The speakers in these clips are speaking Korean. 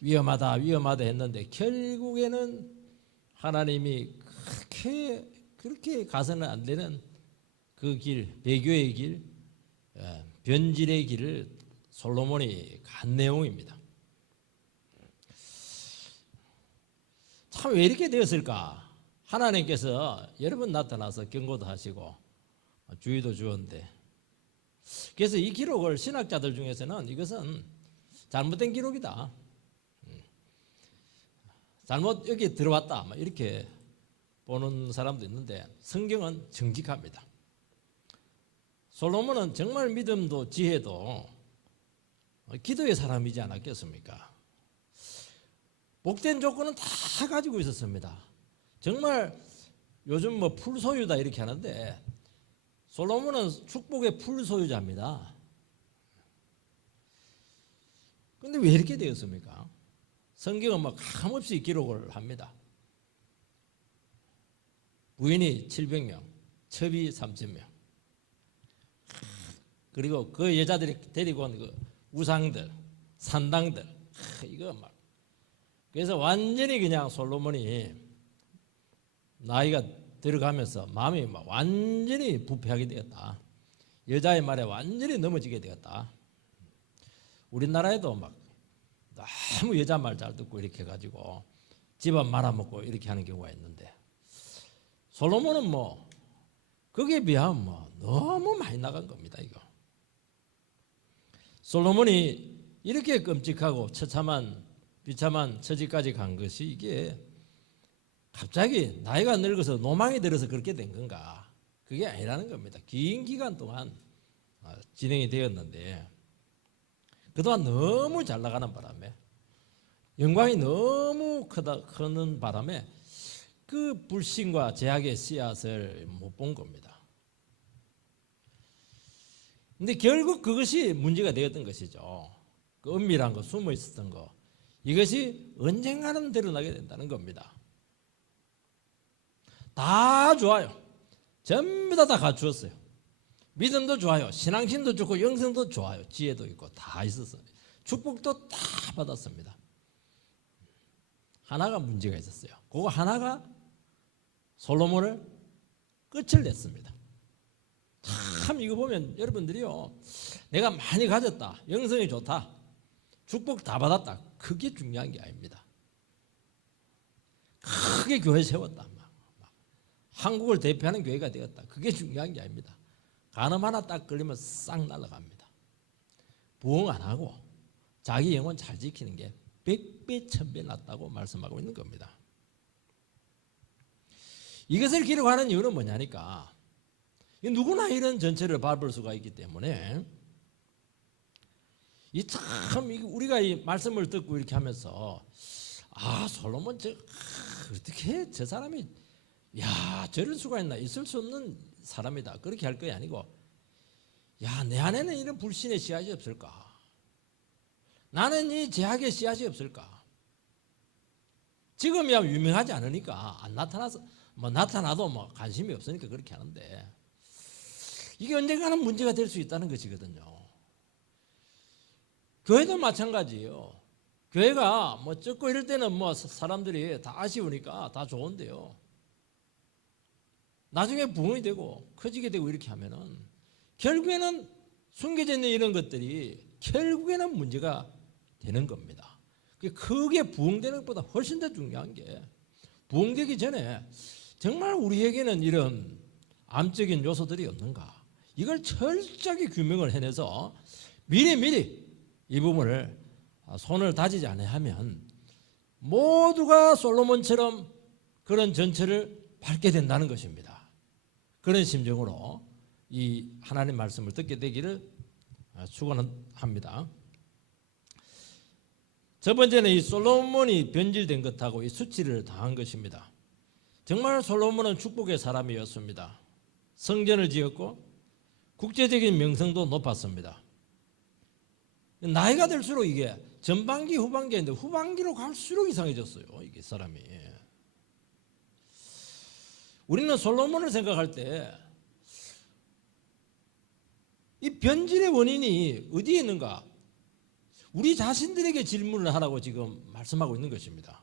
위험하다 위험하다 했는데 결국에는 하나님이 그렇게 가서는 안 되는 그 길, 배교의 길, 변질의 길을 솔로몬이 간 내용입니다. 참 왜 이렇게 되었을까? 하나님께서 여러 번 나타나서 경고도 하시고 주의도 주었는데, 그래서 이 기록을 신학자들 중에서는 이것은 잘못된 기록이다, 잘못 여기 들어왔다 이렇게 보는 사람도 있는데, 성경은 정직합니다. 솔로몬은 정말 믿음도 지혜도 기도의 사람이지 않았겠습니까? 복된 조건은 다 가지고 있었습니다. 정말 요즘 뭐 풀소유다 이렇게 하는데 솔로몬은 축복의 풀소유자입니다. 그런데 왜 이렇게 되었습니까? 성경은 막 감없이 기록을 합니다. 부인이 700명, 첩이 3000명, 그리고 그 여자들이 데리고 온 그 우상들, 산당들, 이거 막, 그래서 완전히 그냥 솔로몬이 나이가 들어가면서 마음이 막 완전히 부패하게 되었다. 여자의 말에 완전히 넘어지게 되었다. 우리나라에도 막 너무 여자 말 잘 듣고 이렇게 해가지고 집안 말아먹고 이렇게 하는 경우가 있는데, 솔로몬은 뭐 거기에 비하면 뭐 너무 많이 나간 겁니다. 이거 솔로몬이 이렇게 끔찍하고 처참한 비참한 처지까지 간 것이, 이게 갑자기 나이가 늙어서 노망이 들어서 그렇게 된 건가? 그게 아니라는 겁니다. 긴 기간 동안 진행이 되었는데, 그동안 너무 잘 나가는 바람에, 영광이 너무 크는 바람에 그 불신과 제약의 씨앗을 못 본 겁니다. 근데 결국 그것이 문제가 되었던 것이죠. 그 은밀한 거, 숨어 있었던 거, 이것이 언젠가는 드러나게 된다는 겁니다. 다 좋아요. 전부 다 갖추었어요. 믿음도 좋아요. 신앙심도 좋고 영성도 좋아요. 지혜도 있고 다 있었어요. 축복도 다 받았습니다. 하나가 문제가 있었어요. 그거 하나가 솔로몬을 끝을 냈습니다. 참 이거 보면 여러분들이요, 내가 많이 가졌다, 영성이 좋다, 축복 다 받았다, 그게 중요한 게 아닙니다. 크게 교회 세웠다, 한국을 대표하는 교회가 되었다, 그게 중요한 게 아닙니다. 간음 하나 딱 걸리면 싹 날아갑니다. 부흥 안 하고 자기 영혼 잘 지키는 게 100배 1000배 낫다고 말씀하고 있는 겁니다. 이것을 기록하는 이유는 뭐냐니까, 누구나 이런 전체를 밟을 수가 있기 때문에, 이 참 우리가 이 말씀을 듣고 이렇게 하면서, 솔로몬 어떻게 저 사람이 저럴 수가 있나, 있을 수 없는 사람이다, 그렇게 할 거 아니고, 내 안에는 이런 불신의 씨앗이 없을까, 나는 이 제약의 씨앗이 없을까. 지금이야 유명하지 않으니까 안 나타나서 나타나도 관심이 없으니까 그렇게 하는데, 이게 언젠가는 문제가 될 수 있다는 것이거든요. 교회도 마찬가지예요. 교회가 적고 이럴 때는 사람들이 다 아쉬우니까 다 좋은데요, 나중에 부흥이 되고 커지게 되고 이렇게 하면은 결국에는 숨겨져 있는 이런 것들이 결국에는 문제가 되는 겁니다. 크게 부흥되는 것보다 훨씬 더 중요한 게, 부흥되기 전에 정말 우리에게는 이런 암적인 요소들이 없는가, 이걸 철저하게 규명을 해내서 미리 이 부분을 손을 다지지 않으면 모두가 솔로몬처럼 그런 전체를 밟게 된다는 것입니다. 그런 심정으로 이 하나님 말씀을 듣게 되기를 축원합니다. 첫 번째는 이 솔로몬이 변질된 것하고 이 수치를 당한 것입니다. 정말 솔로몬은 축복의 사람이었습니다. 성전을 지었고 국제적인 명성도 높았습니다. 나이가 들수록 이게 전반기 후반기인데 후반기로 갈수록 이상해졌어요, 이게 사람이. 우리는 솔로몬을 생각할 때 이 변질의 원인이 어디에 있는가, 우리 자신들에게 질문을 하라고 지금 말씀하고 있는 것입니다.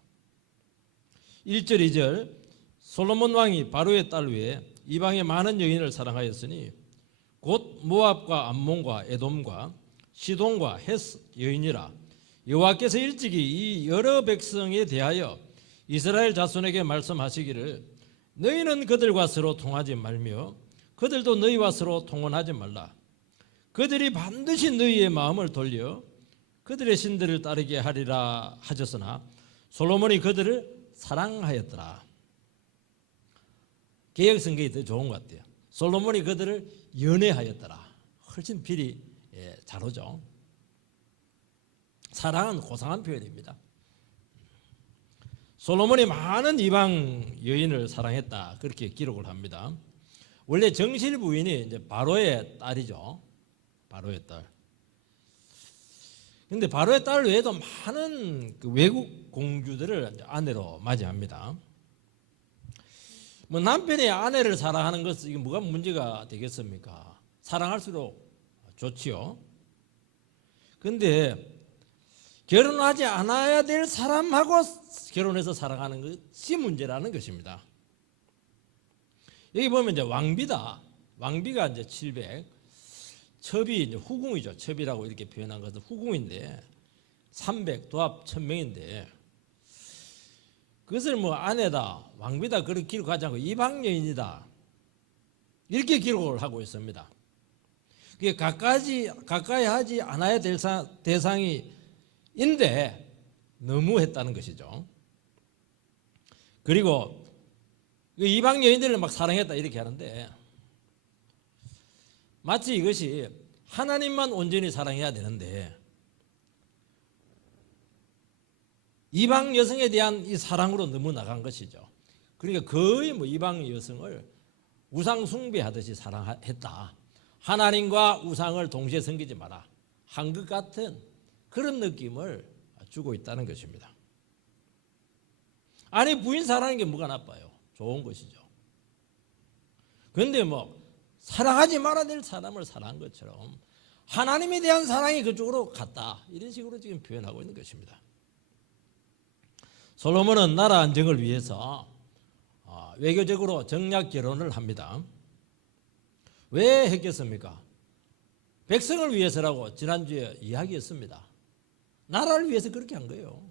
1절 2절 솔로몬 왕이 바로의 딸 외에 이방의 많은 여인을 사랑하였으니 곧 모압과 암몬과 에돔과 시돈과 헷 여인이라. 여호와께서 일찍이 이 여러 백성에 대하여 이스라엘 자손에게 말씀하시기를 너희는 그들과 서로 통하지 말며 그들도 너희와 서로 통혼하지 말라. 그들이 반드시 너희의 마음을 돌려 그들의 신들을 따르게 하리라 하셨으나 솔로몬이 그들을 사랑하였더라. 개역 성경이 더 좋은 것 같아요. 솔로몬이 그들을 연애하였더라. 훨씬 필이 잘 오죠. 사랑은 고상한 표현입니다. 솔로몬이 많은 이방 여인을 사랑했다, 그렇게 기록을 합니다. 원래 정실 부인이 이제 바로의 딸이죠. 바로의 딸. 근데 바로의 딸 외에도 많은 그 외국 공주들을 아내로 맞이합니다. 뭐 남편이 아내를 사랑하는 것은 이게 뭐가 문제가 되겠습니까? 사랑할수록 좋지요. 근데 결혼하지 않아야 될 사람하고 결혼해서 사랑하는 것이 문제라는 것입니다. 여기 보면 이제 왕비다. 왕비가 이제 700, 첩이 이제 후궁이죠. 첩이라고 이렇게 표현한 것은 후궁인데 300, 도합 1000명인데 그것을 뭐 아내다, 왕비다 그렇게 기록하지 않고 이방 여인이다 이렇게 기록을 하고 있습니다. 그게 가까이 하지 않아야 될 대상인데 너무 했다는 것이죠. 그리고 이방 여인들을 막 사랑했다 이렇게 하는데 마치 이것이 하나님만 온전히 사랑해야 되는데 이방 여성에 대한 이 사랑으로 너무 나간 것이죠. 그러니까 거의 뭐 이방 여성을 우상 숭배하듯이 사랑했다. 하나님과 우상을 동시에 섬기지 마라 한 것 같은 그런 느낌을 주고 있다는 것입니다. 아니 부인 사랑하는 게 뭐가 나빠요? 좋은 것이죠. 그런데 뭐 사랑하지 말아야 될 사람을 사랑한 것처럼 하나님에 대한 사랑이 그쪽으로 갔다 이런 식으로 지금 표현하고 있는 것입니다. 솔로몬은 나라 안정을 위해서 외교적으로 정략 결혼을 합니다. 왜 했겠습니까? 백성을 위해서라고 지난주에 이야기했습니다. 나라를 위해서 그렇게 한 거예요.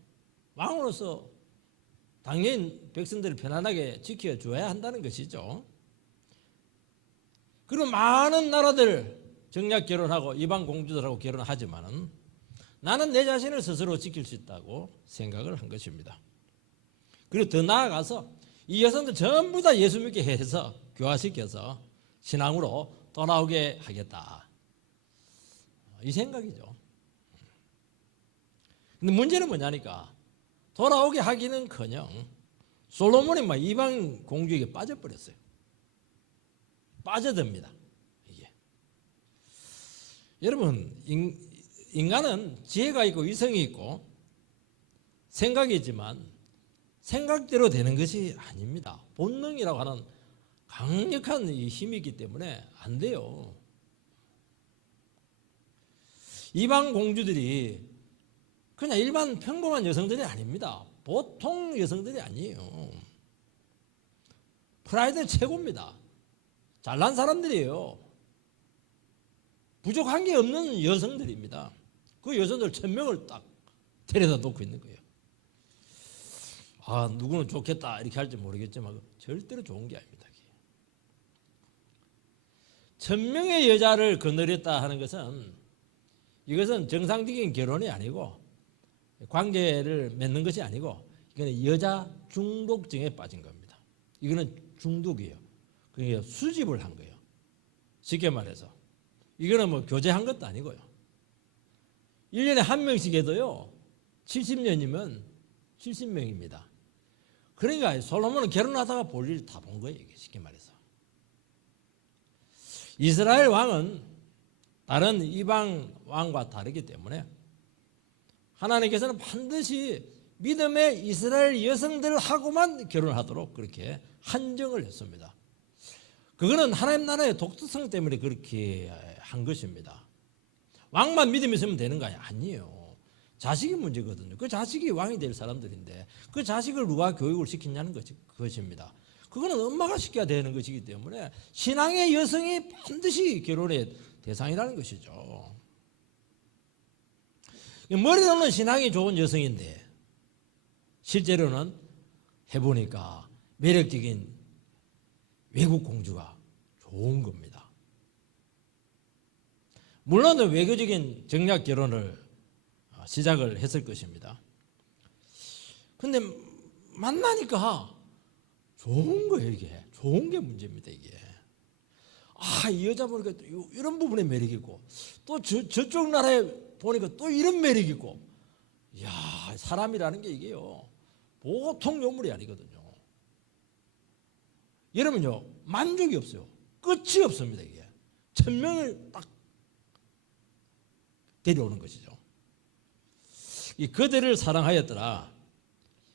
왕으로서 당연히 백성들을 편안하게 지켜줘야 한다는 것이죠. 그리고 많은 나라들 정략 결혼하고 이방 공주들하고 결혼하지만은 나는 내 자신을 스스로 지킬 수 있다고 생각을 한 것입니다. 그리고 더 나아가서 이 여성들 전부 다 예수 믿게 해서 교화시켜서 신앙으로 돌아오게 하겠다. 이 생각이죠. 근데 문제는 뭐냐니까 돌아오게 하기는커녕 솔로몬이 막 이방 공주에게 빠져버렸어요. 빠져듭니다. 이게 여러분 인간은 지혜가 있고 이성이 있고 생각이 있지만 생각대로 되는 것이 아닙니다. 본능이라고 하는 강력한 힘이 있기 때문에 안 돼요. 이방 공주들이 그냥 일반 평범한 여성들이 아닙니다. 보통 여성들이 아니에요. 프라이드 최고입니다. 잘난 사람들이에요. 부족한 게 없는 여성들입니다. 그 여성들 1000명을 딱 데려다 놓고 있는 거예요. 아, 누구는 좋겠다 이렇게 할지 모르겠지만 절대로 좋은 게 아닙니다. 1000명의 여자를 거느렸다 하는 것은 이것은 정상적인 결혼이 아니고 관계를 맺는 것이 아니고 이거는 여자 중독증에 빠진 겁니다. 이거는 중독이에요. 그러니까 수집을 한 거예요. 쉽게 말해서 이거는 뭐 교제한 것도 아니고요. 1년에 한 명씩 해도요 70년이면 70명입니다. 그러니까 솔로몬은 결혼하다가 볼 일 다 본 거예요. 쉽게 말해서 이스라엘 왕은 다른 이방 왕과 다르기 때문에 하나님께서는 반드시 믿음의 이스라엘 여성들하고만 결혼하도록 그렇게 한정을 했습니다. 그거는 하나님 나라의 독특성 때문에 그렇게 한 것입니다. 왕만 믿음이 있으면 되는 거 아니에요. 자식이 문제거든요. 그 자식이 왕이 될 사람들인데 그 자식을 누가 교육을 시키냐는 것입니다. 그거는 엄마가 시켜야 되는 것이기 때문에 신앙의 여성이 반드시 결혼의 대상이라는 것이죠. 머리로는 신앙이 좋은 여성인데 실제로는 해보니까 매력적인 외국 공주가 좋은 겁니다. 물론 외교적인 정략 결혼을 시작을 했을 것입니다. 근데 만나니까 좋은 거예요. 이게 좋은 게 문제입니다. 이게 이 여자 보니까 이런 부분에 매력이 있고 또 저쪽 나라에 보니까 또 이런 매력이 있고, 이야, 사람이라는 게 이게요 보통 요물이 아니거든요. 여러분요 만족이 없어요. 끝이 없습니다. 이게 1000명을 딱 데려오는 것이죠. 그들을 사랑하였더라.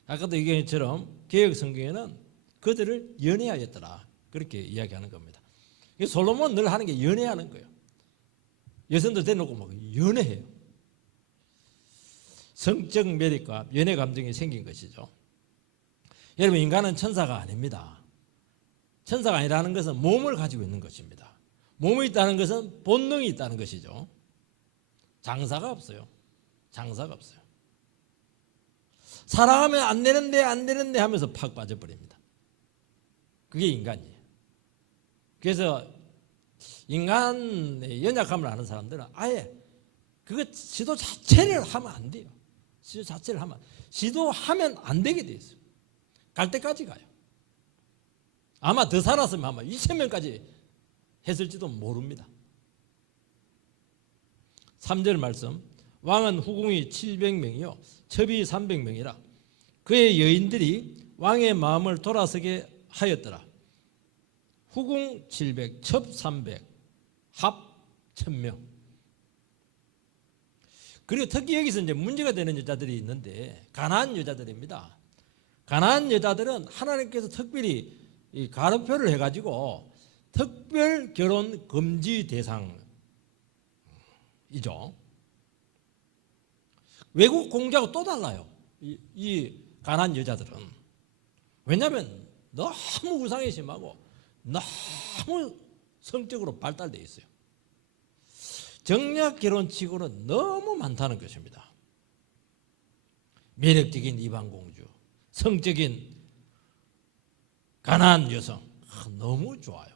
아까도 얘기했처럼 개역 성경에는 그들을 연애하였더라 그렇게 이야기하는 겁니다. 솔로몬은 늘 하는 게 연애하는 거예요. 여성들 대놓고 막 연애해요. 성적 매력과 연애 감정이 생긴 것이죠. 여러분, 인간은 천사가 아닙니다. 천사가 아니라는 것은 몸을 가지고 있는 것입니다. 몸이 있다는 것은 본능이 있다는 것이죠. 장사가 없어요. 장사가 없어요. 사랑하면 안 되는데 하면서 팍 빠져버립니다. 그게 인간이에요. 그래서 인간의 연약함을 아는 사람들은 아예 그거 시도 자체를 하면 안 돼요. 시도하면 안 되게 돼 있어요. 갈 때까지 가요. 아마 더 살았으면 아마 2000명까지 했을지도 모릅니다. 3절 말씀, 왕은 후궁이 700명이요 첩이 300명이라 그의 여인들이 왕의 마음을 돌아서게 하였더라. 후궁 700, 첩 300, 합 1000명. 그리고 특히 여기서 이제 문제가 되는 여자들이 있는데 가난한 여자들입니다. 가난한 여자들은 하나님께서 특별히 이 가름표를 해가지고 특별 결혼 금지 대상이죠. 외국 공주하고 또 달라요. 이 가난한 여자들은. 왜냐하면 너무 우상이 심하고 너무 성적으로 발달되어 있어요. 정략 결혼치고는 너무 많다는 것입니다. 매력적인 이방공주, 성적인 가난한 여성, 너무 좋아요.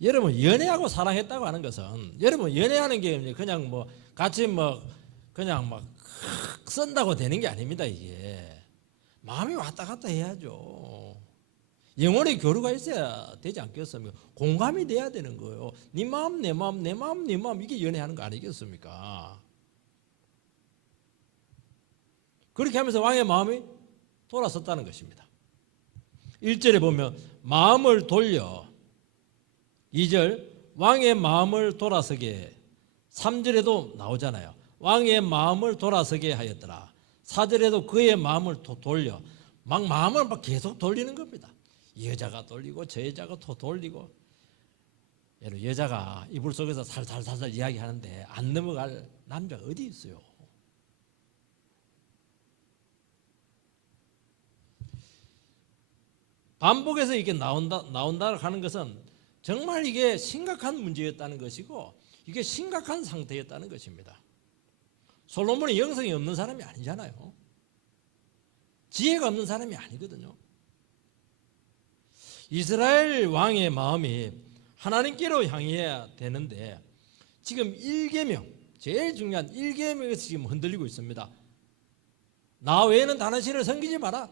여러분, 연애하고 사랑했다고 하는 것은 여러분 연애하는 게 그냥 뭐 같이 뭐 그냥 막 쓴다고 되는 게 아닙니다. 이게 마음이 왔다 갔다 해야죠. 영혼의 교류가 있어야 되지 않겠습니까? 공감이 돼야 되는 거예요. 네 마음 내 마음 내 마음 네 마음, 이게 연애하는 거 아니겠습니까? 그렇게 하면서 왕의 마음이 돌아섰다는 것입니다. 1절에 보면 마음을 돌려, 2절 왕의 마음을 돌아서게, 3절에도 나오잖아요. 왕의 마음을 돌아서게 하였더라. 4절에도 그의 마음을 돌려, 막 마음을 막 계속 돌리는 겁니다. 이 여자가 돌리고 저 여자가 또 돌리고. 여러분, 여자가 이불 속에서 살살살살 이야기하는데 안 넘어갈 남자가 어디 있어요? 반복해서 이게 나온다 하는 것은 정말 이게 심각한 문제였다는 것이고 이게 심각한 상태였다는 것입니다. 솔로몬이 영성이 없는 사람이 아니잖아요. 지혜가 없는 사람이 아니거든요. 이스라엘 왕의 마음이 하나님께로 향해야 되는데 지금 1계명, 제일 중요한 1계명에서 지금 흔들리고 있습니다. 나 외에는 다른 신을 섬기지 마라.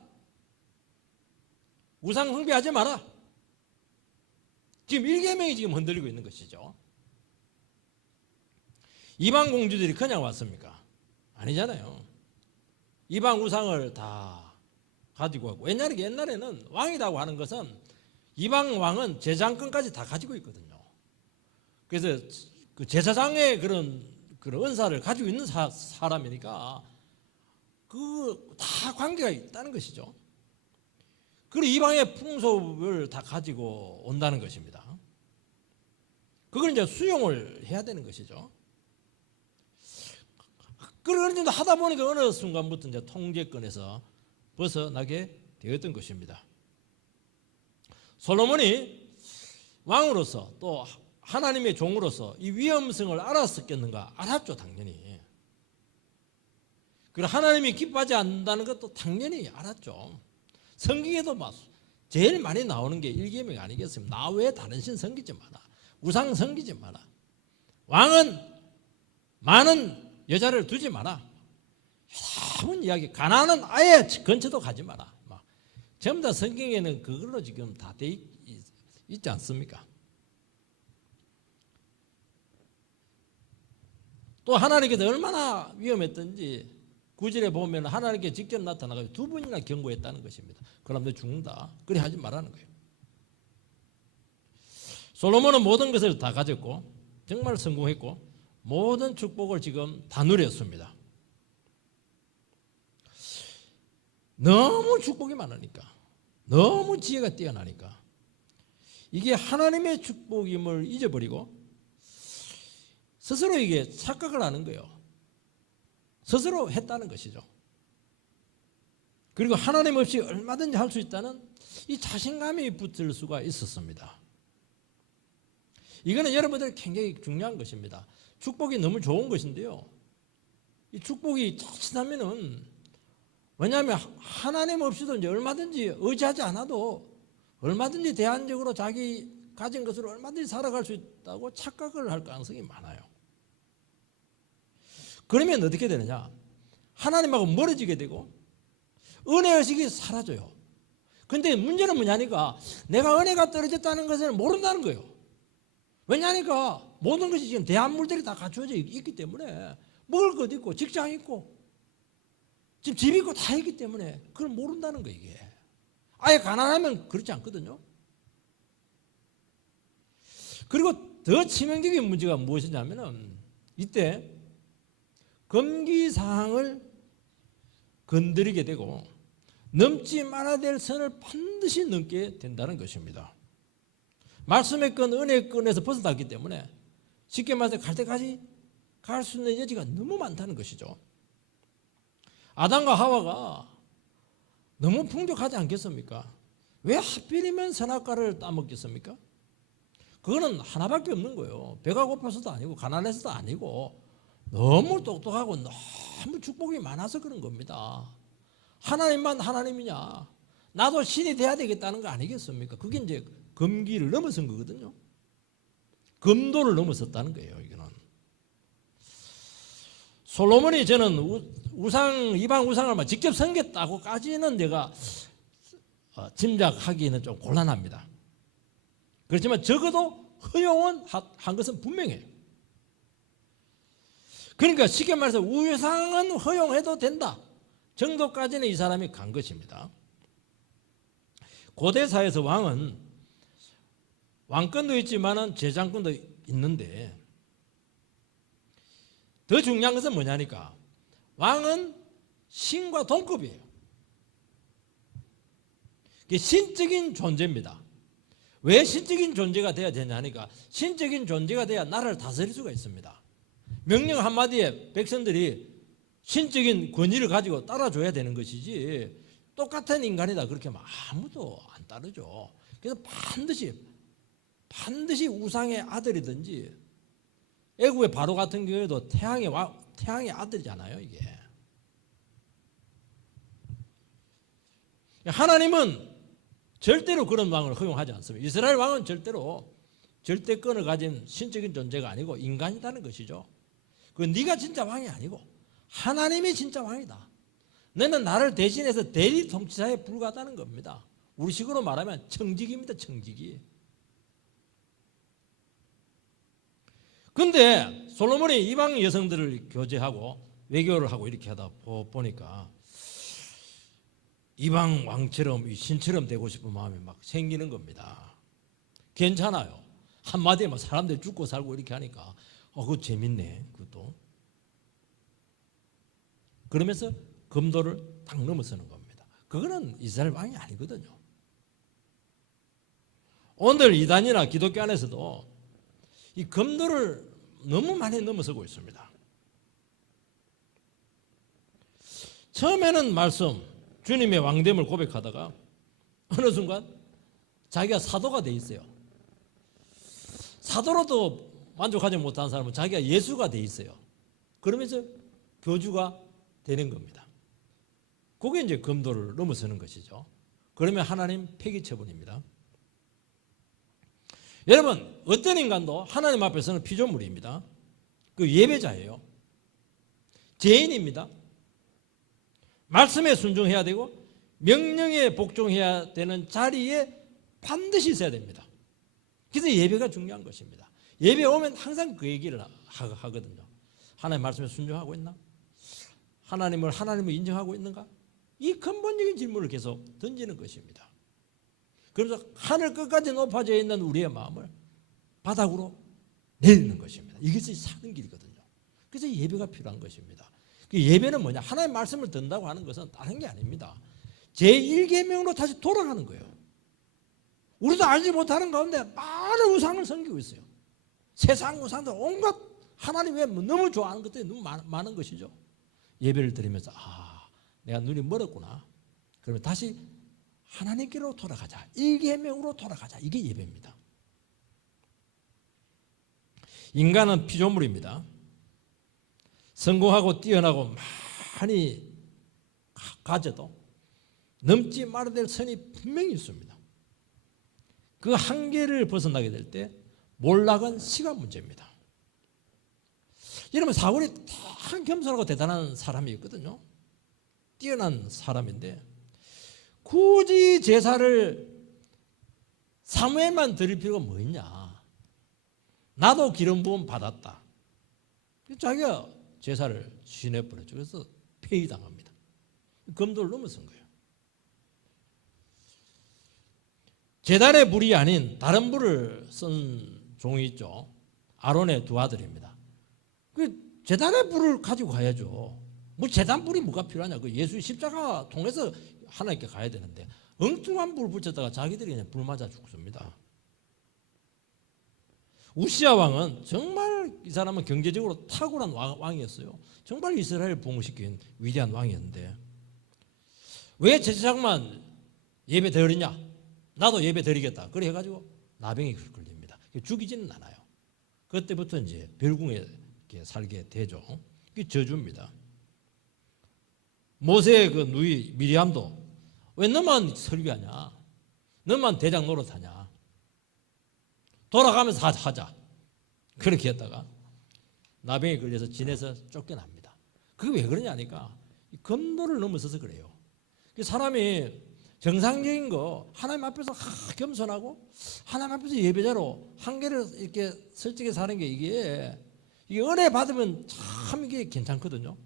우상 숭배하지 마라. 지금 1계명이 지금 흔들리고 있는 것이죠. 이방 공주들이 그냥 왔습니까? 아니잖아요. 이방 우상을 다 가지고 왔고, 옛날에는 왕이라고 하는 것은 이방 왕은 제장권까지 다 가지고 있거든요. 그래서 그 제사장의 그런 은사를 가지고 있는 사람이니까 그 다 관계가 있다는 것이죠. 그리고 이방의 풍속을 다 가지고 온다는 것입니다. 그걸 이제 수용을 해야 되는 것이죠. 그런 정도 하다 보니까 어느 순간부터 이제 통제권에서 벗어나게 되었던 것입니다. 솔로몬이 왕으로서 또 하나님의 종으로서 이 위험성을 알았었겠는가? 알았죠, 당연히. 그리고 하나님이 기뻐하지 않는다는 것도 당연히 알았죠. 성경에도 막 제일 많이 나오는 게 일계명 아니겠습니까? 나 외에 다른 신 섬기지 마라. 우상 섬기지 마라. 왕은 많은 여자를 두지 마라. 여러분 이야기. 가나안은 아예 근처도 가지 마라. 막 전부 다 성경에는 그걸로 지금 다 돼 있지 않습니까? 또 하나님께서 얼마나 위험했던지 9절에 보면 하나님께 직접 나타나서 두 번이나 경고했다는 것입니다. 그럼 너 죽는다. 그래 하지 말라는 거예요. 솔로몬은 모든 것을 다 가졌고 정말 성공했고 모든 축복을 지금 다 누렸습니다. 너무 축복이 많으니까, 너무 지혜가 뛰어나니까 이게 하나님의 축복임을 잊어버리고 스스로 이게 착각을 하는 거예요. 스스로 했다는 것이죠. 그리고 하나님 없이 얼마든지 할 수 있다는 이 자신감이 붙을 수가 있었습니다. 이거는 여러분들 굉장히 중요한 것입니다. 축복이 너무 좋은 것인데요. 이 축복이 자칫하면은 왜냐하면 하나님 없이도 이제 얼마든지 의지하지 않아도 얼마든지 대안적으로 자기 가진 것으로 얼마든지 살아갈 수 있다고 착각을 할 가능성이 많아요. 그러면 어떻게 되느냐? 하나님하고 멀어지게 되고 은혜의식이 사라져요. 근데 문제는 뭐냐니까 내가 은혜가 떨어졌다는 것을 모른다는 거예요. 왜냐니까 모든 것이 지금 대한물들이 다 갖추어져 있기 때문에 먹을 것 있고 직장 있고 지금 집 있고 다 있기 때문에 그걸 모른다는 거예요. 이게 아예 가난하면 그렇지 않거든요. 그리고 더 치명적인 문제가 무엇이냐면은 이때 금기사항을 건드리게 되고 넘지 말아야 될 선을 반드시 넘게 된다는 것입니다. 말씀의 건, 은혜의 건에서 벗어났기 때문에 쉽게 말해서 갈 때까지 갈 수 있는 여지가 너무 많다는 것이죠. 아담과 하와가 너무 풍족하지 않겠습니까? 왜 하필이면 선악과를 따먹겠습니까? 그거는 하나밖에 없는 거예요. 배가 고파서도 아니고 가난해서도 아니고 너무 똑똑하고 너무 축복이 많아서 그런 겁니다. 하나님만 하나님이냐? 나도 신이 돼야 되겠다는 거 아니겠습니까? 그게 이제 금기를 넘어선 거거든요. 금도를 넘어섰다는 거예요. 이거는 솔로몬이 저는 이방 우상을 직접 섬겼다고까지는 내가 짐작하기는 좀 곤란합니다. 그렇지만 적어도 허용은 한 것은 분명해요. 그러니까 쉽게 말해서 우상은 허용해도 된다 정도까지는 이 사람이 간 것입니다. 고대사에서 왕은 왕권도 있지만 제장권도 있는데 더 중요한 것은 뭐냐니까 왕은 신과 동급이에요. 이게 신적인 존재입니다. 왜 신적인 존재가 돼야 되냐니까 신적인 존재가 돼야 나라를 다스릴 수가 있습니다. 명령 한마디에 백성들이 신적인 권위를 가지고 따라줘야 되는 것이지 똑같은 인간이다 그렇게 하면 아무도 안 따르죠. 그래서 반드시 우상의 아들이든지 애굽의 바로 같은 경우에도 태양의 아들이잖아요. 이게 하나님은 절대로 그런 왕을 허용하지 않습니다. 이스라엘 왕은 절대로 절대권을 가진 신적인 존재가 아니고 인간이라는 것이죠. 그 네가 진짜 왕이 아니고 하나님이 진짜 왕이다. 너는 나를 대신해서 대리 통치자에 불과하다는 겁니다. 우리식으로 말하면 청직입니다. 청직이. 근데 솔로몬이 이방 여성들을 교제하고 외교를 하고 이렇게 하다 보니까 이방 왕처럼 신처럼 되고 싶은 마음이 막 생기는 겁니다. 괜찮아요. 한마디에 막 사람들 죽고 살고 이렇게 하니까 그거 재밌네. 그것도. 그러면서 금도를 딱 넘어서는 겁니다. 그거는 이스라엘 왕이 아니거든요. 오늘 이단이나 기독교 안에서도 이 금도를 너무 많이 넘어서고 있습니다. 처음에는 말씀, 주님의 왕됨을 고백하다가 어느 순간 자기가 사도가 돼 있어요. 사도로도 만족하지 못한 사람은 자기가 예수가 돼 있어요. 그러면서 교주가 되는 겁니다. 그게 이제 검도를 넘어서는 것이죠. 그러면 하나님 폐기 처분입니다. 여러분, 어떤 인간도 하나님 앞에서는 피조물입니다. 그 예배자예요. 죄인입니다. 말씀에 순종해야 되고 명령에 복종해야 되는 자리에 반드시 있어야 됩니다. 그래서 예배가 중요한 것입니다. 예배 오면 항상 그 얘기를 하거든요. 하나님 말씀에 순종하고 있나? 하나님을 인정하고 있는가? 이 근본적인 질문을 계속 던지는 것입니다. 그래서 하늘 끝까지 높아져 있는 우리의 마음을 바닥으로 내리는 것입니다. 이것이 사는 길이거든요. 그래서 예배가 필요한 것입니다. 그 예배는 뭐냐? 하나님의 말씀을 듣는다고 하는 것은 다른 게 아닙니다. 제1계명으로 다시 돌아가는 거예요. 우리도 알지 못하는 가운데 많은 우상을 섬기고 있어요. 세상 우상들 온갖 하나님 외에 너무 좋아하는 것들이 너무 많은 것이죠. 예배를 드리면서 내가 눈이 멀었구나. 그러면 다시 하나님께로 돌아가자. 1계명으로 돌아가자. 이게 예배입니다. 인간은 피조물입니다. 성공하고 뛰어나고 많이 가져도 넘지 말아야 될 선이 분명히 있습니다. 그 한계를 벗어나게 될 때 몰락은 시간 문제입니다. 여러분, 사울이 참 겸손하고 대단한 사람이 있거든요. 뛰어난 사람인데 굳이 제사를 사무엘만 드릴 필요가 뭐 있냐. 나도 기름 부음 받았다. 자기가 제사를 시인해버렸죠. 그래서 폐위당합니다. 검도를 넘어선 거예요. 제단의 불이 아닌 다른 불을 쓴 종이 있죠. 아론의 두 아들입니다. 그 제단의 불을 가지고 가야죠. 뭐 제단 불이 뭐가 필요하냐. 그 예수 십자가 통해서 하나님께 가야 되는데 엉뚱한 불 붙였다가 자기들이 그냥 불 맞아 죽습니다. 우시아 왕은 정말 이 사람은 경제적으로 탁월한 왕이었어요. 정말 이스라엘을 봉시킨 위대한 왕이었는데 왜 제사장만 예배 드리냐? 나도 예배 드리겠다. 그래 해가지고 나병이 걸립니다. 죽이지는 않아요. 그때부터 이제 별궁에 살게 되죠. 그게 저주입니다. 모세의 그 누이 미리암도 왜 너만 설교하냐? 너만 대장 노릇하냐? 돌아가면서 하자. 그렇게 했다가 나병에 걸려서 진에서 쫓겨납니다. 그게 왜 그러냐니까 검도를 넘어서서 그래요. 사람이 정상적인 거 하나님 앞에서 겸손하고 하나님 앞에서 예배자로 한계를 이렇게 설정해 사는 게 이게 은혜 받으면 참 이게 괜찮거든요.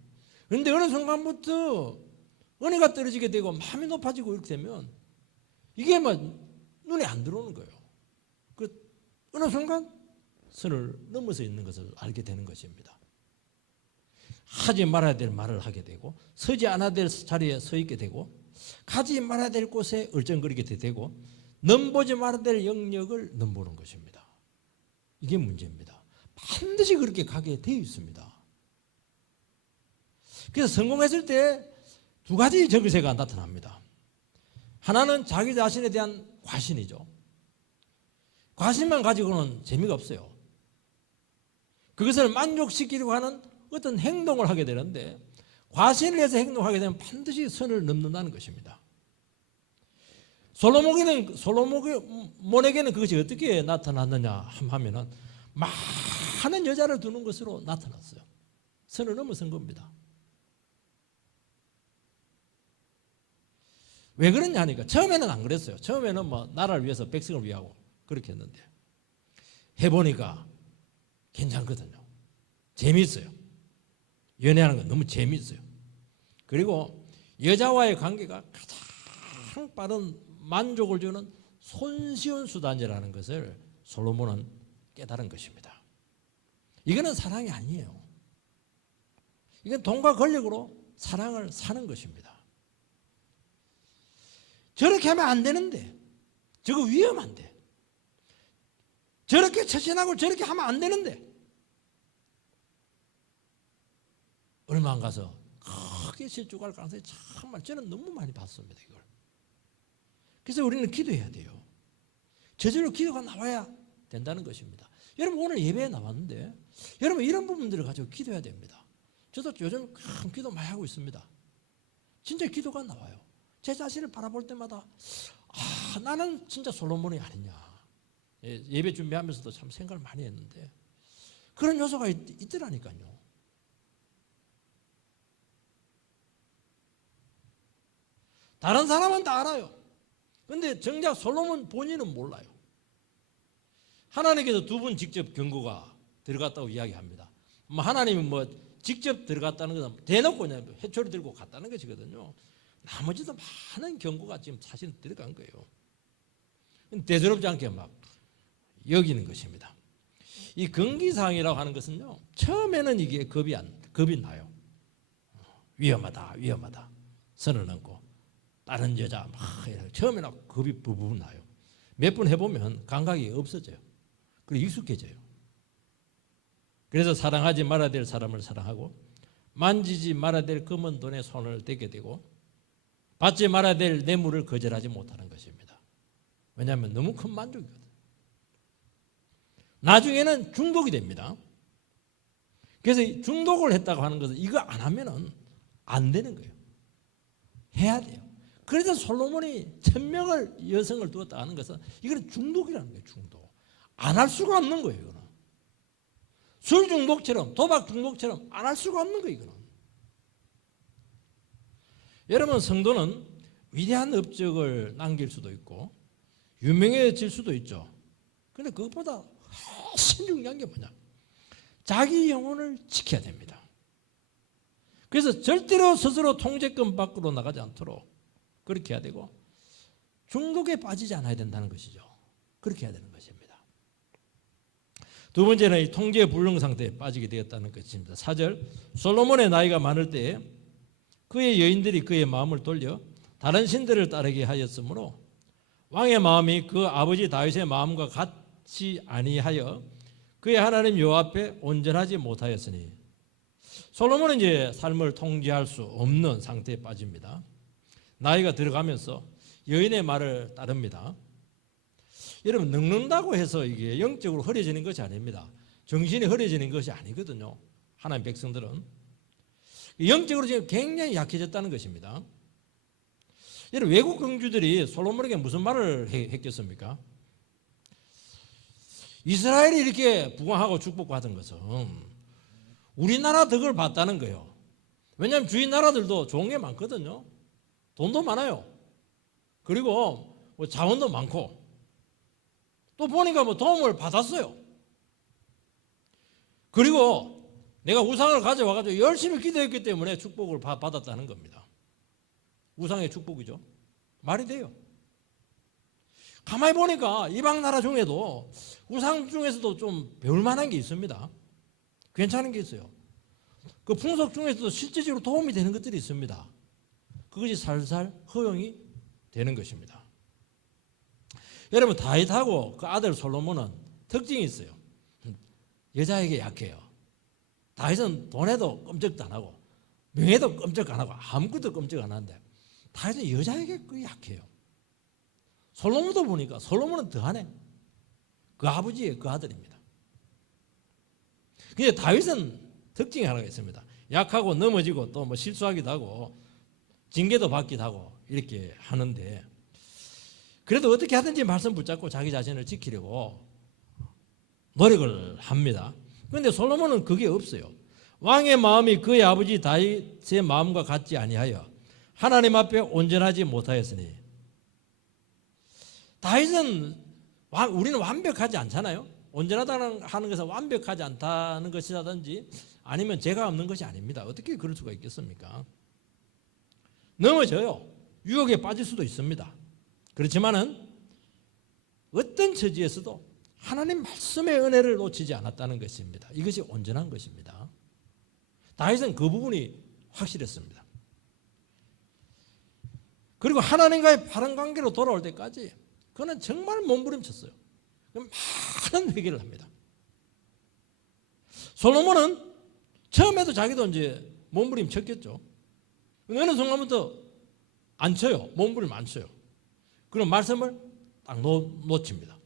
그런데 어느 순간부터 은혜가 떨어지게 되고 마음이 높아지고 이렇게 되면 이게 막 눈에 안 들어오는 거예요. 그 어느 순간 선을 넘어서 있는 것을 알게 되는 것입니다. 하지 말아야 될 말을 하게 되고 서지 않아야 될 자리에 서 있게 되고 가지 말아야 될 곳에 얼쩡거리게 되고 넘보지 말아야 될 영역을 넘보는 것입니다. 이게 문제입니다. 반드시 그렇게 가게 되어 있습니다. 그래서 성공했을 때 두 가지 정세가 나타납니다. 하나는 자기 자신에 대한 과신이죠. 과신만 가지고는 재미가 없어요. 그것을 만족시키려고 하는 어떤 행동을 하게 되는데 과신을 해서 행동하게 되면 반드시 선을 넘는다는 것입니다. 솔로몬에게는 그것이 어떻게 나타났느냐 하면은 많은 여자를 두는 것으로 나타났어요. 선을 넘어선 겁니다. 왜 그러냐 하니까 처음에는 안 그랬어요. 처음에는 뭐 나라를 위해서 백성을 위하고 그렇게 했는데 해보니까 괜찮거든요. 재미있어요. 연애하는 건 너무 재미있어요. 그리고 여자와의 관계가 가장 빠른 만족을 주는 손쉬운 수단이라는 것을 솔로몬은 깨달은 것입니다. 이거는 사랑이 아니에요. 이건 돈과 권력으로 사랑을 사는 것입니다. 저렇게 하면 안 되는데 저거 위험한데 저렇게 처신하고 저렇게 하면 안 되는데 얼마 안 가서 크게 실족할 가능성이 정말 저는 너무 많이 봤습니다. 이걸. 그래서 우리는 기도해야 돼요. 저절로 기도가 나와야 된다는 것입니다. 여러분 오늘 예배에 나왔는데 여러분 이런 부분들을 가지고 기도해야 됩니다. 저도 요즘 큰 기도 많이 하고 있습니다. 진짜 기도가 나와요. 제 자신을 바라볼 때마다 나는 진짜 솔로몬이 아니냐. 예배 준비하면서도 참 생각을 많이 했는데 그런 요소가 있더라니까요. 다른 사람은 다 알아요. 근데 정작 솔로몬 본인은 몰라요. 하나님께서 두 분 직접 경고가 들어갔다고 이야기합니다. 하나님은 직접 들어갔다는 것은 대놓고 그냥 회초리 들고 갔다는 것이거든요. 나머지도 많은 경고가 지금 사실 들어간 거예요. 대수롭지 않게 막 여기는 것입니다. 이 금기사항이라고 하는 것은요, 처음에는 이게 겁이 나요. 위험하다. 선을 넘고 다른 여자 막 처음에는 겁이 부부 나요. 몇 번 해보면 감각이 없어져요. 그리고 익숙해져요. 그래서 사랑하지 말아야 될 사람을 사랑하고 만지지 말아야 될 검은 돈에 손을 대게 되고 받지 말아야 될 뇌물을 거절하지 못하는 것입니다. 왜냐하면 너무 큰 만족이거든요. 나중에는 중독이 됩니다. 그래서 중독을 했다고 하는 것은 이거 안 하면은 안 되는 거예요. 해야 돼요. 그래서 솔로몬이 1000명을 여성을 두었다 하는 것은 이거는 중독이라는 거예요. 중독. 안 할 수가 없는 거예요. 이거는. 술 중독처럼 도박 중독처럼 안 할 수가 없는 거예요. 이거는. 여러분 성도는 위대한 업적을 남길 수도 있고 유명해질 수도 있죠. 그런데 그것보다 훨씬 중요한 게 뭐냐? 자기 영혼을 지켜야 됩니다. 그래서 절대로 스스로 통제권 밖으로 나가지 않도록 그렇게 해야 되고 중독에 빠지지 않아야 된다는 것이죠. 그렇게 해야 되는 것입니다. 두 번째는 이 통제 불능 상태에 빠지게 되었다는 것입니다. 4절 솔로몬의 나이가 많을 때에 그의 여인들이 그의 마음을 돌려 다른 신들을 따르게 하였으므로 왕의 마음이 그 아버지 다윗의 마음과 같이 아니하여 그의 하나님 여호와 앞에 온전하지 못하였으니 솔로몬은 이제 삶을 통제할 수 없는 상태에 빠집니다. 나이가 들어가면서 여인의 말을 따릅니다. 여러분 늙는다고 해서 이게 영적으로 흐려지는 것이 아닙니다. 정신이 흐려지는 것이 아니거든요. 하나님 백성들은 영적으로 지금 굉장히 약해졌다는 것입니다. 여러분 외국 공주들이 솔로몬에게 무슨 말을 했겠습니까? 이스라엘이 이렇게 부강하고 축복받은 것은 우리나라 덕을 봤다는 거예요. 왜냐하면 주위 나라들도 좋은 게 많거든요. 돈도 많아요. 그리고 자원도 많고 또 보니까 도움을 받았어요. 그리고 내가 우상을 가져와가지고 열심히 기도했기 때문에 축복을 받았다는 겁니다. 우상의 축복이죠. 말이 돼요. 가만히 보니까 이방 나라 중에도 우상 중에서도 좀 배울 만한 게 있습니다. 괜찮은 게 있어요. 그 풍속 중에서도 실질적으로 도움이 되는 것들이 있습니다. 그것이 살살 허용이 되는 것입니다. 여러분 다윗하고 그 아들 솔로몬은 특징이 있어요. 여자에게 약해요. 다윗은 돈에도 꼼짝도 안 하고 명예도 꼼짝 안 하고 아무것도 꼼짝 안 하는데 다윗은 여자에게 그 약해요. 솔로몬도 보니까 솔로몬은 더하네. 그 아버지의 그 아들입니다. 근데 다윗은 특징이 하나가 있습니다. 약하고 넘어지고 또 실수하기도 하고 징계도 받기도 하고 이렇게 하는데 그래도 어떻게 하든지 말씀 붙잡고 자기 자신을 지키려고 노력을 합니다. 그런데 솔로몬은 그게 없어요. 왕의 마음이 그의 아버지 다윗의 마음과 같지 아니하여 하나님 앞에 온전하지 못하였으니 다윗은 우리는 완벽하지 않잖아요. 온전하다는 하는 것은 완벽하지 않다는 것이라든지 아니면 죄가 없는 것이 아닙니다. 어떻게 그럴 수가 있겠습니까? 넘어져요. 유혹에 빠질 수도 있습니다. 그렇지만은 어떤 처지에서도 하나님 말씀의 은혜를 놓치지 않았다는 것입니다. 이것이 온전한 것입니다. 다윗은 그 부분이 확실했습니다. 그리고 하나님과의 바른 관계로 돌아올 때까지 그는 정말 몸부림쳤어요. 많은 회개를 합니다. 솔로몬은 처음에도 자기도 이제 몸부림쳤겠죠. 어느 순간부터 안 쳐요. 몸부림을 안 쳐요. 그럼 말씀을 딱 놓칩니다.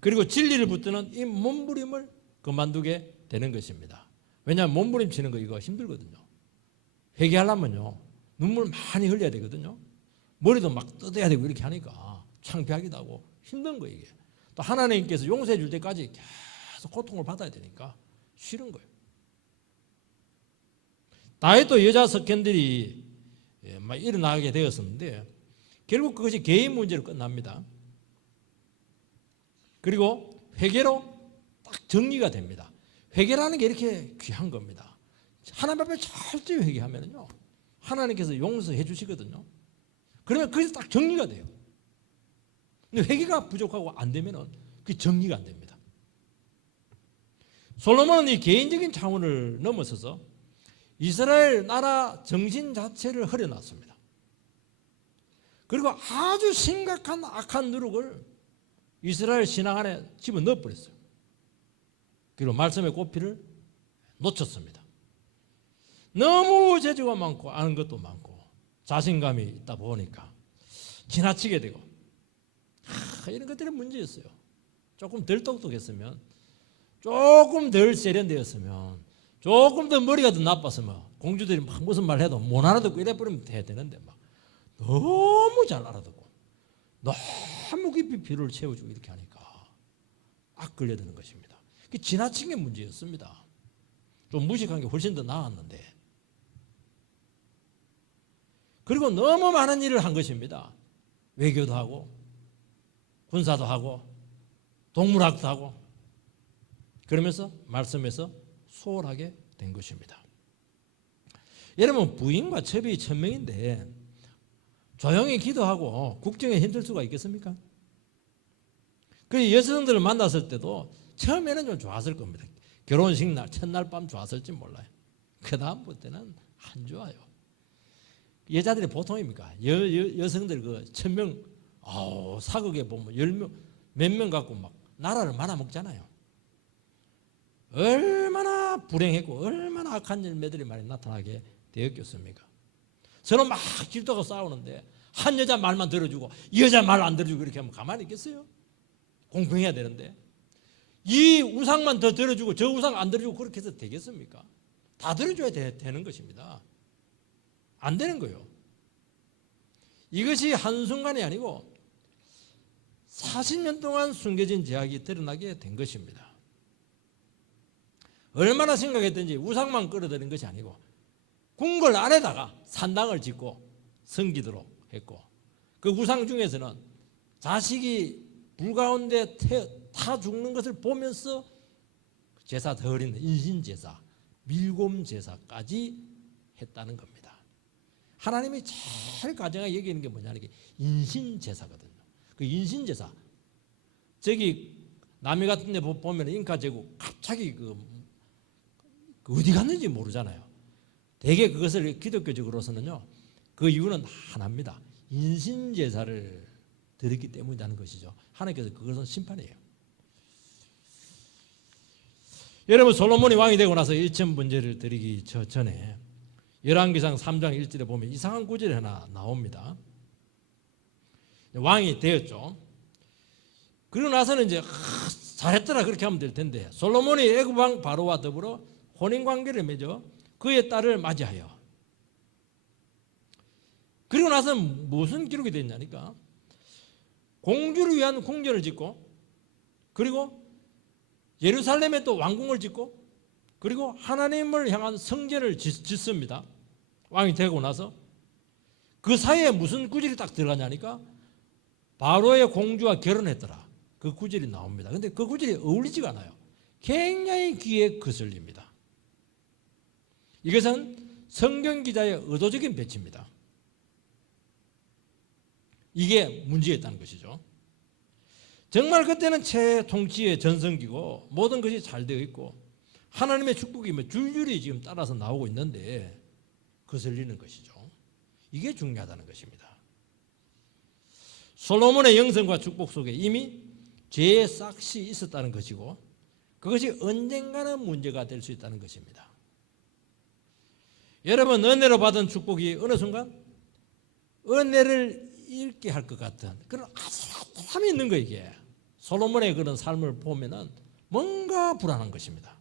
그리고 진리를 붙드는 이 몸부림을 그만두게 되는 것입니다. 왜냐하면 몸부림 치는 거 이거 힘들거든요. 회개하려면요 눈물 많이 흘려야 되거든요. 머리도 막 뜯어야 되고 이렇게 하니까 창피하기도 하고 힘든 거 이게. 또 하나님께서 용서해 줄 때까지 계속 고통을 받아야 되니까 싫은 거예요. 다윗도 여자 석견들이 막 일어나게 되었었는데 결국 그것이 개인 문제로 끝납니다. 그리고 회개로 딱 정리가 됩니다. 회개라는 게 이렇게 귀한 겁니다. 하나님 앞에 철저히 회개하면요 하나님께서 용서해 주시거든요. 그러면 그게 딱 정리가 돼요. 근데 회개가 부족하고 안 되면은 그게 정리가 안 됩니다. 솔로몬은 이 개인적인 차원을 넘어서서 이스라엘 나라 정신 자체를 흐려놨습니다. 그리고 아주 심각한 악한 누룩을 이스라엘 신앙 안에 집어넣어버렸어요. 그리고 말씀의 꽃피를 놓쳤습니다. 너무 재주가 많고 아는 것도 많고 자신감이 있다 보니까 지나치게 되고 이런 것들이 문제였어요. 조금 덜 똑똑했으면, 조금 덜 세련되었으면, 조금 더 머리가 더 나빴으면 공주들이 막 무슨 말 해도 못 알아듣고 이래버리면 돼야 되는데 막 너무 잘 알아듣고 너무 깊이 피를 채워주고 이렇게 하니까 악 걸려드는 것입니다. 지나친 게 문제였습니다. 좀 무식한 게 훨씬 더 나았는데. 그리고 너무 많은 일을 한 것입니다. 외교도 하고 군사도 하고 동물학도 하고 그러면서 말씀에서 소홀하게 된 것입니다. 여러분 부인과 첩이 천명인데 조용히 기도하고 국정에 힘들 수가 있겠습니까? 그 여성들을 만났을 때도 처음에는 좀 좋았을 겁니다. 결혼식 날 첫날 밤 좋았을지 몰라요. 그 다음부터는 안 좋아요. 여자들이 보통입니까? 여성들 그 1000명 사극에 보면 10명 몇 명 갖고 막 나라를 말아먹잖아요. 얼마나 불행했고 얼마나 악한 열매들이 많이 나타나게 되었겠습니까? 서로 막 질투하고 싸우는데 한 여자 말만 들어주고 이 여자 말 안 들어주고 이렇게 하면 가만히 있겠어요? 공평해야 되는데 이 우상만 더 들어주고 저 우상 안 들어주고 그렇게 해서 되겠습니까? 다 들어줘야 되는 것입니다. 안 되는 거예요. 이것이 한순간이 아니고 40년 동안 숨겨진 죄악이 드러나게 된 것입니다. 얼마나 심각했든지 우상만 끌어들인 것이 아니고 궁궐 안에다가 산당을 짓고 섬기도록 했고 그 우상 중에서는 자식이 불 가운데 타 죽는 것을 보면서 제사 드리는 인신제사, 밀곰제사까지 했다는 겁니다. 하나님이 제일 가정하게 여기는 게 뭐냐는 게 인신제사거든요. 그 인신제사 저기 남해 같은 데 보면 잉카 제국 갑자기 그 어디 갔는지 모르잖아요. 대개 그것을 기독교적으로서는요 그 이유는 하나입니다. 인신제사를 드렸기 때문이라는 것이죠. 하나님께서 그것은 심판이에요. 여러분 솔로몬이 왕이 되고 나서 일천 번제를 드리기 전에 열왕기상 3장 1절에 보면 이상한 구절이 하나 나옵니다. 왕이 되었죠. 그리고 나서는 이제 잘했더라 그렇게 하면 될 텐데 솔로몬이 애굽 왕 바로와 더불어 혼인관계를 맺어 그의 딸을 맞이하여 그리고 나서 무슨 기록이 됐냐니까 공주를 위한 궁전을 짓고 그리고 예루살렘에 또 왕궁을 짓고 그리고 하나님을 향한 성전을 짓습니다. 왕이 되고 나서 그 사이에 무슨 구절이 딱 들어가냐니까 바로의 공주와 결혼했더라. 그 구절이 나옵니다. 그런데 그 구절이 어울리지가 않아요. 굉장히 귀에 거슬립니다. 이것은 성경 기자의 의도적인 배치입니다. 이게 문제였다는 것이죠. 정말 그때는 최통치의 전성기고 모든 것이 잘 되어 있고 하나님의 축복이 줄줄이 지금 따라서 나오고 있는데 거슬리는 것이죠. 이게 중요하다는 것입니다. 솔로몬의 영성과 축복 속에 이미 죄의 싹이 있었다는 것이고 그것이 언젠가는 문제가 될 수 있다는 것입니다. 여러분 은혜로 받은 축복이 어느 순간 은혜를 잃게 할 것 같은 그런 아슬아슬함이 있는 거 이게. 솔로몬의 그런 삶을 보면은 뭔가 불안한 것입니다.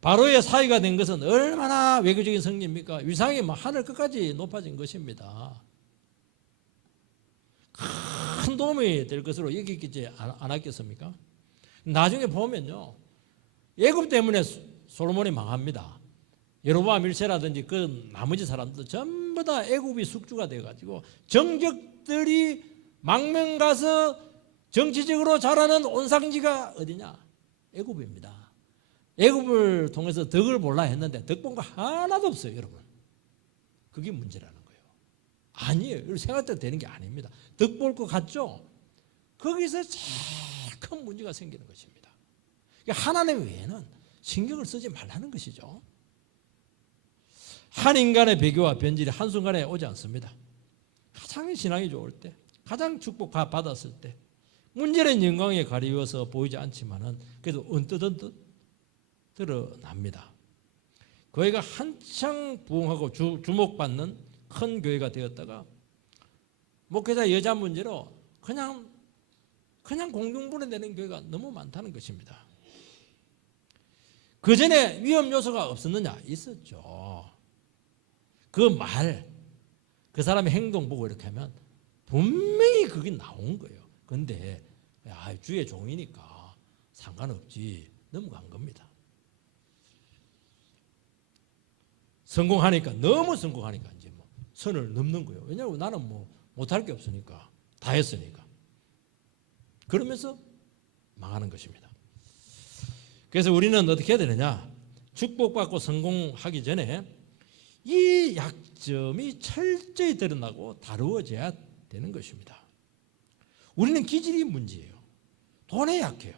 바로의 사위가 된 것은 얼마나 외교적인 성리입니까? 위상이 하늘 끝까지 높아진 것입니다. 큰 도움이 될 것으로 여기지 않았겠습니까? 나중에 보면요, 애굽 때문에 솔로몬이 망합니다. 여로보암 1세라든지 그 나머지 사람들 전부 다 애굽이 숙주가 돼가지고 정적들이 망명 가서 정치적으로 자라는 온상지가 어디냐? 애굽입니다. 애굽을 통해서 덕을 볼라 했는데 덕 본 거 하나도 없어요, 여러분. 그게 문제라는 거예요. 아니에요. 생각대로 되는 게 아닙니다. 덕 볼 것 같죠? 거기서 제일 큰 문제가 생기는 것입니다. 하나님 외에는 신경을 쓰지 말라는 것이죠. 한 인간의 배교와 변질이 한순간에 오지 않습니다. 가장 신앙이 좋을 때, 가장 축복 받았을 때, 문제는 영광에 가리워서 보이지 않지만은 그래도 언뜻 드러납니다. 교회가 한창 부흥하고 주목받는 큰 교회가 되었다가 목회자 여자 문제로 그냥 공중분해되는 교회가 너무 많다는 것입니다. 그 전에 위험 요소가 없었느냐? 있었죠. 그 사람의 행동 보고 이렇게 하면 분명히 그게 나온 거예요. 근데 주의 종이니까 상관없지 넘어간 겁니다. 너무 성공하니까 이제 선을 넘는 거예요. 왜냐하면 나는 못할 게 없으니까 다 했으니까. 그러면서 망하는 것입니다. 그래서 우리는 어떻게 해야 되느냐? 축복받고 성공하기 전에 이 약점이 철저히 드러나고 다루어져야 되는 것입니다. 우리는 기질이 문제예요. 돈에 약해요.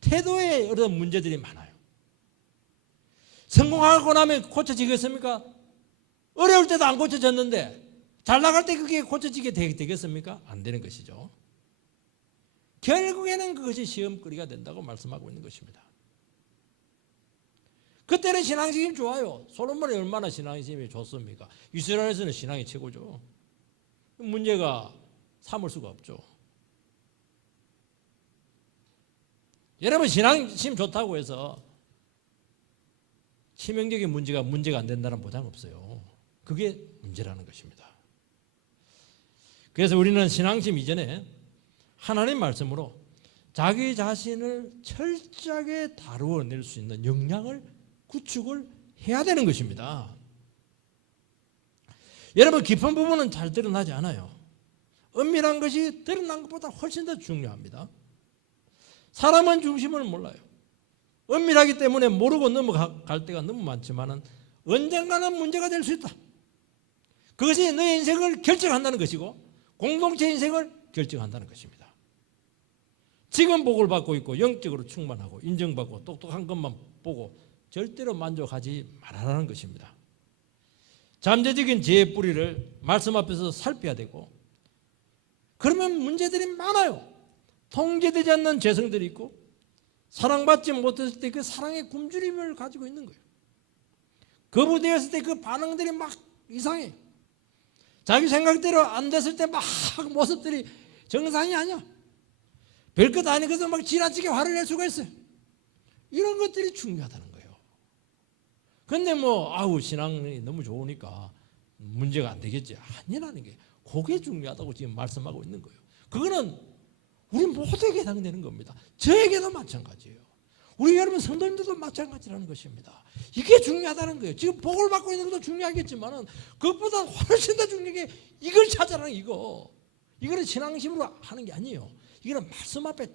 태도에 어떤 문제들이 많아요. 성공하고 나면 고쳐지겠습니까? 어려울 때도 안 고쳐졌는데 잘 나갈 때 그게 고쳐지게 되겠습니까? 안 되는 것이죠. 결국에는 그것이 시험거리가 된다고 말씀하고 있는 것입니다. 그때는 신앙심이 좋아요. 솔로몬이 얼마나 신앙심이 좋습니까? 이스라엘에서는 신앙이 최고죠. 문제가 삼을 수가 없죠. 여러분 신앙심 좋다고 해서 치명적인 문제가 안 된다는 보장 없어요. 그게 문제라는 것입니다. 그래서 우리는 신앙심 이전에 하나님 말씀으로 자기 자신을 철저하게 다루어낼 수 있는 역량을 구축을 해야 되는 것입니다. 여러분 깊은 부분은 잘 드러나지 않아요. 은밀한 것이 드러난 것보다 훨씬 더 중요합니다. 사람은 중심을 몰라요. 은밀하기 때문에 모르고 넘어갈 때가 너무 많지만 언젠가는 문제가 될 수 있다. 그것이 너의 인생을 결정한다는 것이고 공동체 인생을 결정한다는 것입니다. 지금 복을 받고 있고 영적으로 충만하고 인정받고 똑똑한 것만 보고 절대로 만족하지 말아라는 것입니다. 잠재적인 죄의 뿌리를 말씀 앞에서 살펴야 되고 그러면 문제들이 많아요. 통제되지 않는 죄성들이 있고 사랑받지 못했을 때 그 사랑의 굶주림을 가지고 있는 거예요. 거부되었을 때 그 반응들이 막 이상해. 자기 생각대로 안 됐을 때 막 모습들이 정상이 아니야. 별것 아닌 것을 막 지나치게 화를 낼 수가 있어요. 이런 것들이 중요하다는 거예요. 근데 신앙이 너무 좋으니까 문제가 안 되겠지. 아니라는 게 그게 중요하다고 지금 말씀하고 있는 거예요. 그거는 우리 모두에게 해당되는 겁니다. 저에게도 마찬가지예요. 우리 여러분 성도님들도 마찬가지라는 것입니다. 이게 중요하다는 거예요. 지금 복을 받고 있는 것도 중요하겠지만 그것보다 훨씬 더 중요한 게 이걸 찾아라는 이거. 이거는 신앙심으로 하는 게 아니에요. 이거는 말씀 앞에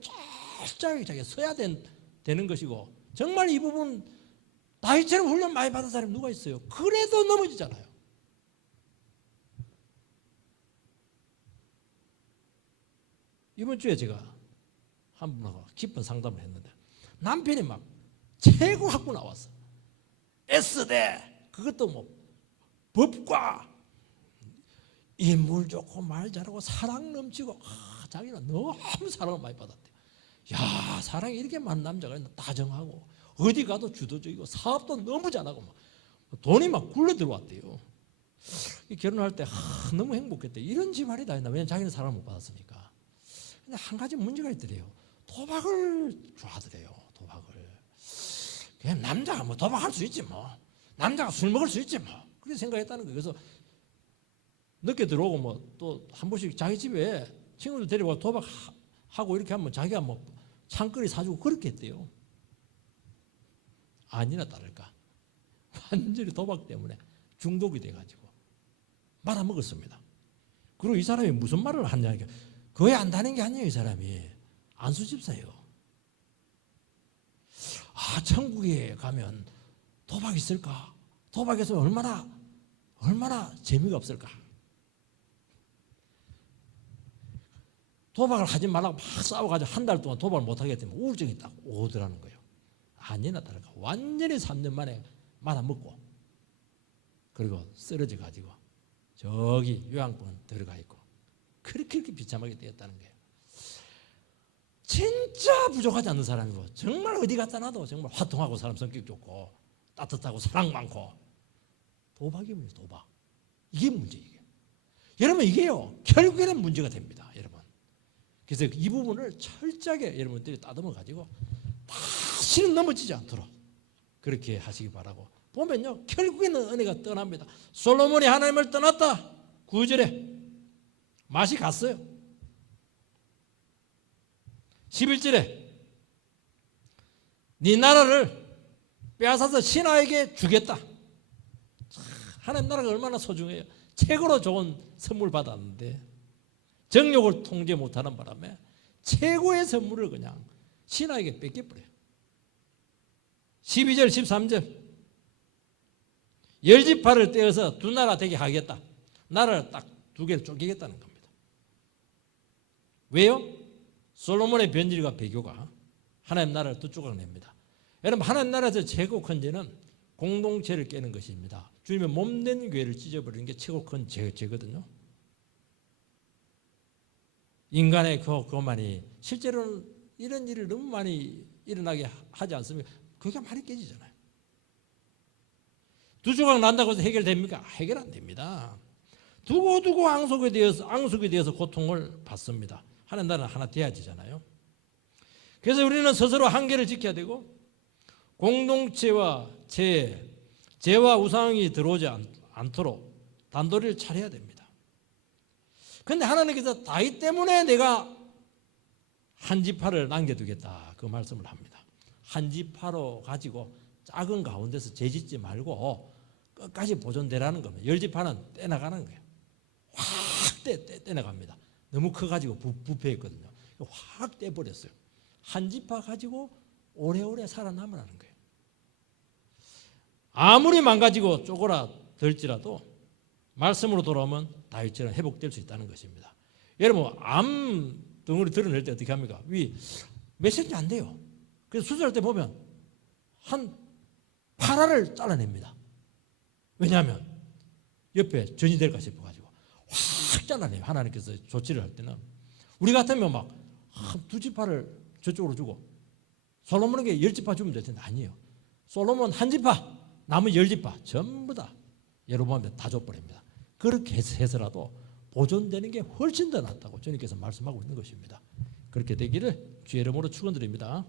철저하게 자기가 서야 되는 것이고 정말 이 부분 다윗처럼 훈련 많이 받은 사람이 누가 있어요? 그래도 넘어지잖아요. 이번 주에 제가 한 분하고 깊은 상담을 했는데 남편이 막 최고 학부 나왔어. S대 그것도 법과 인물 좋고 말 잘하고 사랑 넘치고 자기는 너무 사랑을 많이 받았대. 야 사랑이 이렇게 많은 남자가 있나 다정하고 어디 가도 주도적이고 사업도 너무 잘하고 돈이 막 굴러 들어왔대요. 결혼할 때 너무 행복했대. 이런 집안이다. 왜냐면 자기는 사랑을 못 받았으니까. 근데 한 가지 문제가 있더래요. 도박을 좋아하더래요. 도박을. 그냥 남자가 뭐 도박할 수 있지 뭐. 남자가 술 먹을 수 있지 뭐. 그렇게 생각했다는 거예요. 그래서 늦게 들어오고 뭐 또 한 번씩 자기 집에 친구들 데리고 도박하고 이렇게 하면 자기가 뭐 창거리 사주고 그렇게 했대요. 아니나 다를까. 완전히 도박 때문에 중독이 돼가지고 말아먹었습니다. 그리고 이 사람이 무슨 말을 하냐. 거의 안다는 게 아니에요. 이 사람이. 안수집사예요. 천국에 가면 도박 있을까? 도박에서 얼마나 재미가 없을까? 도박을 하지 말라고 막 싸워가지고 한 달 동안 도박을 못하게 되면 우울증이 딱 오더라는 거예요. 아니나 다를까. 완전히 3년 만에 말아먹고 그리고 쓰러져 가지고 저기 요양병원 들어가 있고 그렇게 비참하게 되었다는 거예요. 진짜 부족하지 않는 사람이고 정말 어디 갔다 놔도 정말 화통하고 사람 성격 좋고 따뜻하고 사랑 많고 도박이 문제. 도박 이게 문제예요. 여러분 이게요 결국에는 문제가 됩니다. 여러분. 그래서 이 부분을 철저하게 여러분들이 따듬어 가지고 다시는 넘어지지 않도록 그렇게 하시기 바라고. 보면요 결국에는 은혜가 떠납니다. 솔로몬이 하나님을 떠났다. 9절에 맛이 갔어요. 11절에 네 나라를 빼앗아서 신하에게 주겠다. 하나님 나라가 얼마나 소중해요. 최고로 좋은 선물 받았는데 정욕을 통제 못하는 바람에 최고의 선물을 그냥 신하에게 뺏겨버려요. 12절 13절 열지파를 떼어서 두 나라 되게 하겠다. 나라를 딱 두 개를 쪼개겠다는 겁니다. 왜요? 솔로몬의 변질과 배교가 하나님 나라를 두 조각 냅니다. 여러분 하나님 나라에서 최고 큰 죄는 공동체를 깨는 것입니다. 주님의 몸된 교회를 찢어버리는 게 최고 큰 죄거든요. 인간의 그것만이 실제로는 이런 일을 너무 많이 일어나게 하지 않습니까? 그게 많이 깨지잖아요. 두 조각 난다고 해서 해결됩니까? 해결 안 됩니다. 두고두고 앙숙이 되어서 고통을 받습니다. 하나님 나라는 하나 돼야 되잖아요. 그래서 우리는 스스로 한계를 지켜야 되고 공동체와 죄와 우상이 들어오지 않도록 단도리를 차려야 됩니다. 그런데 하나님께서 다윗 때문에 내가 한 지파를 남겨두겠다 그 말씀을 합니다. 한 지파로 가지고 작은 가운데서 죄짓지 말고 끝까지 보존되라는 겁니다. 열 지파는 떼나가는 거예요. 확 떼나갑니다. 너무 커가지고 부패했거든요. 확 떼버렸어요. 한 지파 가지고 오래오래 살아남으라는 거예요. 아무리 망가지고 쪼그라들지라도 말씀으로 돌아오면 다윗처럼 회복될 수 있다는 것입니다. 여러분 암 덩어리 드러낼 때 어떻게 합니까? 몇 cm 안 돼요. 그래서 수술할 때 보면 한 8알을 잘라냅니다. 왜냐하면 옆에 전이 될까 싶어가지고 확 잘라내요. 하나님께서 조치를 할 때는 우리 같으면 막 두 지파를 저쪽으로 주고 솔로몬에게 10지파 주면 될 텐데 아니에요. 솔로몬 한 지파 남은 10지파 전부 다 여로보암한테 다 줘버립니다. 그렇게 해서라도 보존되는 게 훨씬 더 낫다고 주님께서 말씀하고 있는 것입니다. 그렇게 되기를 주의 이름으로 축원드립니다.